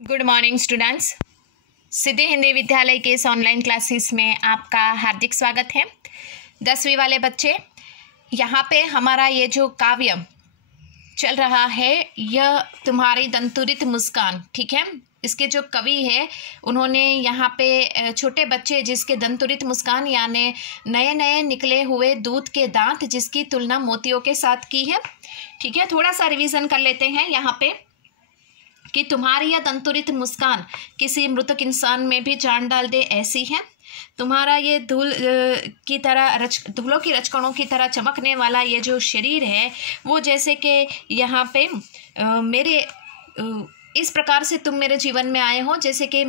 Good morning students. Siddhi Hindi Vidyalaya के इस online classes में आपका हार्दिक स्वागत है। 10वीं वाले बच्चे, यहाँ पे हमारा ये जो काव्य चल रहा है यह तुम्हारी दंतुरित मुस्कान, ठीक है। इसके जो कवि है उन्होंने यहाँ पे छोटे बच्चे जिसके दंतुरित मुस्कान यानी नए नए निकले हुए दूध के दांत जिसकी तुलना मोतियों के साथ की है, ठीक है। थोड़ा सा रिवीजन कर लेते हैं यहाँ पे कि तुम्हारी यह दंतुरित मुस्कान किसी मृतक इंसान में भी जान डाल दे ऐसी है। तुम्हारा ये धूलों की रचकणों की तरह चमकने वाला ये जो शरीर है वो जैसे कि यहाँ पे मेरे इस प्रकार से तुम मेरे जीवन में आए हो, जैसे कि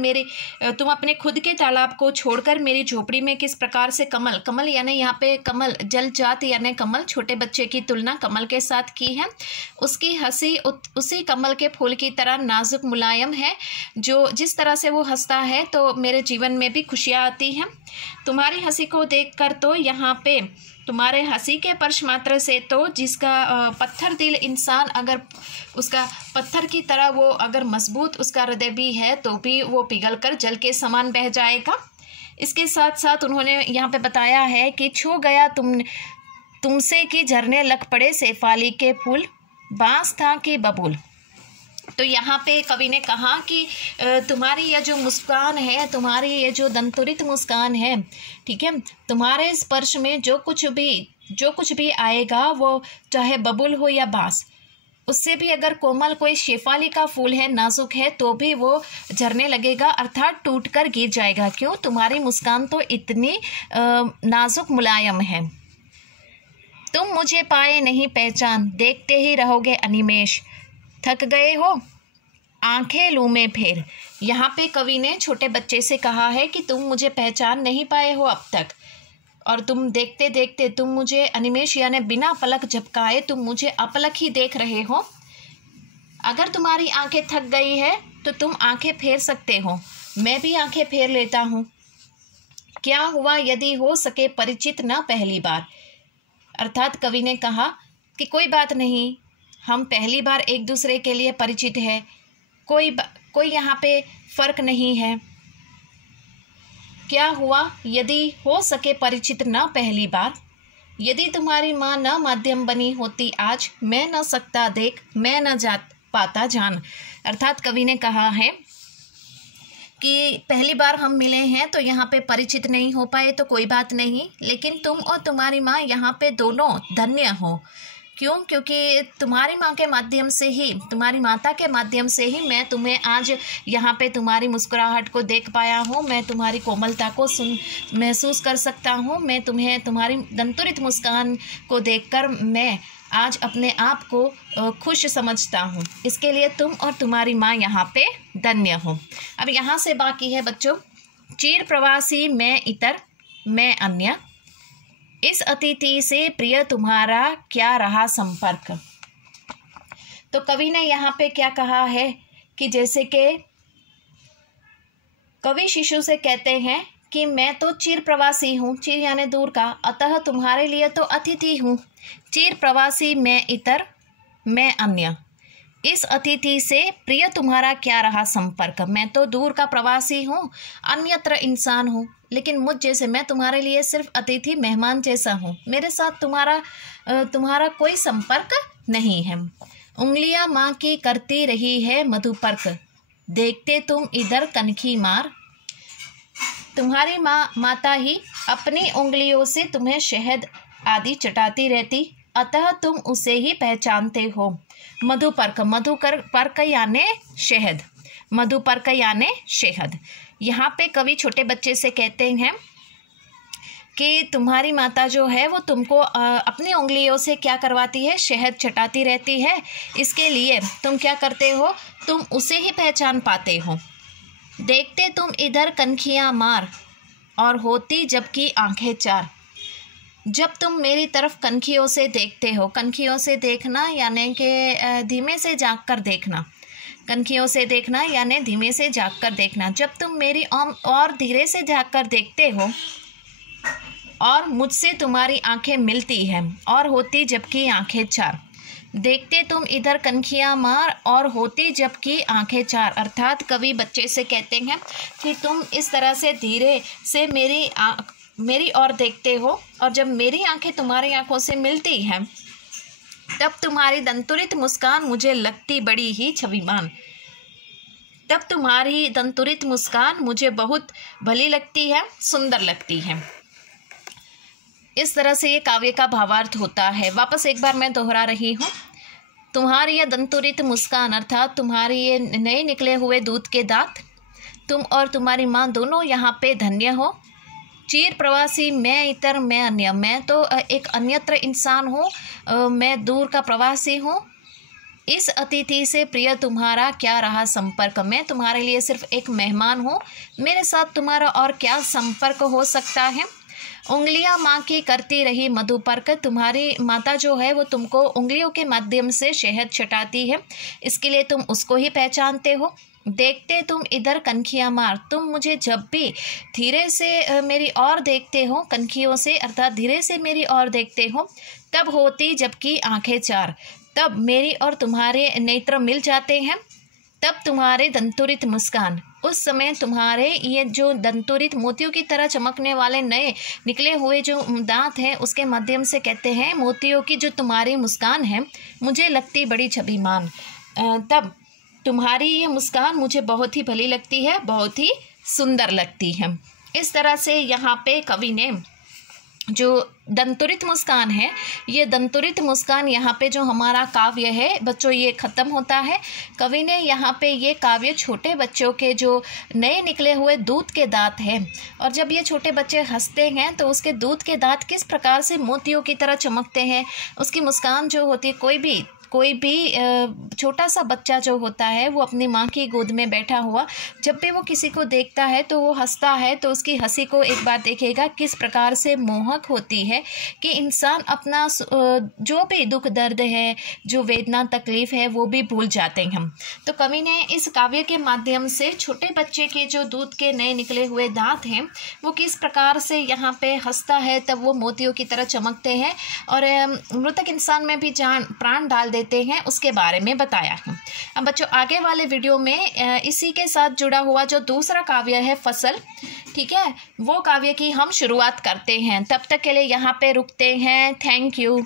तुम अपने खुद के तालाब को छोड़कर मेरी झोपड़ी में किस प्रकार से कमल यानी यहाँ पे कमल जल जात यानी कमल, छोटे बच्चे की तुलना कमल के साथ की है। उसकी हंसी उसी कमल के फूल की तरह नाजुक मुलायम है, जो जिस तरह से वो हंसता है तो मेरे जीवन में भी खुशियाँ आती हैं। तुम्हारी हंसी को देखकर तो यहाँ पे तुम्हारे हंसी के स्पर्श मात्र से तो जिसका पत्थर दिल इंसान अगर उसका पत्थर की तरह वो अगर मजबूत उसका हृदय भी है तो भी वो पिघलकर जल के समान बह जाएगा। इसके साथ साथ उन्होंने यहाँ पे बताया है कि छू गया तुमसे कि झरने लग पड़े शेफाली के फूल, बांस था कि बबूल। तो यहाँ पे कवि ने कहा कि तुम्हारी यह जो मुस्कान है, तुम्हारी ये जो दंतुरित मुस्कान है, ठीक है, तुम्हारे स्पर्श में जो कुछ भी आएगा वो चाहे बबूल हो या बांस, उससे भी अगर कोमल कोई शेफाली का फूल है, नाजुक है, तो भी वो झरने लगेगा अर्थात टूटकर गिर जाएगा। क्यों? तुम्हारी मुस्कान तो इतनी नाजुक मुलायम है। तुम मुझे पाए नहीं पहचान, देखते ही रहोगे अनिमेष, थक गए हो आंखें लूं में फेर। यहाँ पे कवि ने छोटे बच्चे से कहा है कि तुम मुझे पहचान नहीं पाए हो अब तक, और तुम देखते देखते तुम मुझे अनिमेष यानी बिना पलक झपकाए तुम मुझे अपलक ही देख रहे हो। अगर तुम्हारी आंखें थक गई है तो तुम आंखें फेर सकते हो, मैं भी आंखें फेर लेता हूँ। क्या हुआ यदि हो सके परिचित न पहली बार। अर्थात कवि ने कहा कि कोई बात नहीं, हम पहली बार एक दूसरे के लिए परिचित है, कोई यहाँ पे फर्क नहीं है। क्या हुआ यदि हो सके परिचित न पहली बार। यदि तुम्हारी माँ न माध्यम बनी होती आज, मैं न सकता देख, मैं न जात पाता जान। अर्थात कवि ने कहा है कि पहली बार हम मिले हैं तो यहाँ पे परिचित नहीं हो पाए तो कोई बात नहीं, लेकिन तुम और तुम्हारी माँ यहाँ पे दोनों धन्य हो। क्यों? क्योंकि तुम्हारी माँ के माध्यम से ही, तुम्हारी माता के माध्यम से ही मैं तुम्हें आज यहाँ पे तुम्हारी मुस्कुराहट को देख पाया हूँ, मैं तुम्हारी कोमलता को महसूस कर सकता हूँ, मैं तुम्हें तुम्हारी दंतुरित मुस्कान को देखकर मैं आज अपने आप को खुश समझता हूँ। इसके लिए तुम और तुम्हारी माँ यहाँ पे धन्य हो। अब यहाँ से बाकी है बच्चों, चिर प्रवासी मैं इतर मैं अन्य, इस अतिथि से प्रिय तुम्हारा क्या रहा संपर्क। तो कवि ने यहाँ पे क्या कहा है कि जैसे कि कवि शिशु से कहते हैं कि मैं तो चिर प्रवासी हूँ, चिर यानी दूर का, अतः तुम्हारे लिए तो अतिथि हूँ। चिर प्रवासी मैं इतर मैं अन्य, इस अतिथि से प्रिय तुम्हारा क्या रहा संपर्क। मैं तो दूर का प्रवासी हूँ, अन्यत्र इंसान हूँ, लेकिन मुझ जैसे मैं तुम्हारे लिए सिर्फ अतिथि मेहमान जैसा हूँ, मेरे साथ तुम्हारा कोई संपर्क नहीं है। उंगलियां माँ की करती रही है मधुपर्क, देखते तुम इधर कनखी मार। तुम्हारी माता ही अपनी उंगलियों से तुम्हें शहद आदि चटाती रहती, अतः तुम उसे ही पहचानते हो। मधुपर्क यानी शहद, मधुपर्क यानी शहद। यहाँ पे कवि छोटे बच्चे से कहते हैं कि तुम्हारी माता जो है वो तुमको अपनी उंगलियों से क्या करवाती है, शहद चटाती रहती है। इसके लिए तुम क्या करते हो, तुम उसे ही पहचान पाते हो। देखते तुम इधर कनखियाँ मार, और होती जबकि आंखें चार। जब तुम मेरी तरफ कनखियों से देखते हो, कनखियों से देखना यानी कि धीमे से झाँक कर देखना, कनखियों से देखना यानी धीमे से झाँक कर देखना। जब तुम मेरी और धीरे से झाँक कर देखते हो और मुझसे तुम्हारी आंखें मिलती हैं, और होती जबकि आंखें चार। देखते तुम इधर कनखियाँ मार और होती जबकि आंखें चार। अर्थात कवि बच्चे से कहते हैं कि तुम इस तरह से धीरे से मेरी ओर देखते हो, और जब मेरी आंखें तुम्हारी आंखों से मिलती हैं तब तुम्हारी दंतुरित मुस्कान मुझे लगती बड़ी ही छविमान। तब तुम्हारी दंतुरित मुस्कान मुझे बहुत भली लगती है, सुंदर लगती है। इस तरह से ये काव्य का भावार्थ होता है। वापस एक बार मैं दोहरा रही हूँ। तुम्हारी यह दंतुरित मुस्कान अर्थात तुम्हारी ये नए निकले हुए दूध के दांत, तुम और तुम्हारी माँ दोनों यहाँ पे धन्य हो। चीर प्रवासी मैं इतर मैं अन्य, मैं तो एक अन्यत्र इंसान हूँ, मैं दूर का प्रवासी हूँ। इस अतिथि से प्रिय तुम्हारा क्या रहा संपर्क, मैं तुम्हारे लिए सिर्फ एक मेहमान हूँ, मेरे साथ तुम्हारा और क्या संपर्क हो सकता है। उंगलियां माँ की करती रही मधुपर्क, तुम्हारी माता जो है वो तुमको उंगलियों के माध्यम से शहद छटाती है, इसके लिए तुम उसको ही पहचानते हो। देखते तुम इधर कनखियाँ मार, तुम मुझे जब भी धीरे से मेरी ओर देखते हो, कनखियों से अर्थात धीरे से मेरी ओर देखते हो, तब होती जबकि आंखें चार, तब मेरी और तुम्हारे नेत्र मिल जाते हैं। तब तुम्हारे दंतुरित मुस्कान, उस समय तुम्हारे ये जो दंतुरित मोतियों की तरह चमकने वाले नए निकले हुए जो दांत हैं उसके माध्यम से कहते हैं मोतियों की जो तुम्हारी मुस्कान है मुझे लगती बड़ी छविमान। तब तुम्हारी ये मुस्कान मुझे बहुत ही भली लगती है, बहुत ही सुंदर लगती है। इस तरह से यहाँ पे कवि ने जो दंतुरित मुस्कान है, ये दंतुरित मुस्कान यहाँ पे जो हमारा काव्य है बच्चों ये ख़त्म होता है। कवि ने यहाँ पे ये काव्य छोटे बच्चों के जो नए निकले हुए दूध के दांत हैं, और जब ये छोटे बच्चे हंसते हैं तो उसके दूध के दांत किस प्रकार से मोतियों की तरह चमकते हैं, उसकी मुस्कान जो होती है, कोई भी छोटा सा बच्चा जो होता है वो अपनी माँ की गोद में बैठा हुआ जब भी वो किसी को देखता है तो वो हंसता है, तो उसकी हंसी को एक बार देखेगा किस प्रकार से मोहक होती है कि इंसान अपना जो भी दुख दर्द है, जो वेदना तकलीफ़ है वो भी भूल जाते हैं हम। तो कवि ने इस काव्य के माध्यम से छोटे बच्चे के जो दूध के नए निकले हुए दांत हैं वो किस प्रकार से यहाँ पे हंसता है तब वो मोतियों की तरह चमकते हैं, और मृतक इंसान में भी जान प्राण डाल देते हैं, उसके बारे में बताया है। अब बच्चों आगे वाले वीडियो में इसी के साथ जुड़ा हुआ जो दूसरा काव्य है फसल, ठीक है, वो काव्य की हम शुरुआत करते हैं। तब तक के लिए यहाँ पे रुकते हैं। Thank you.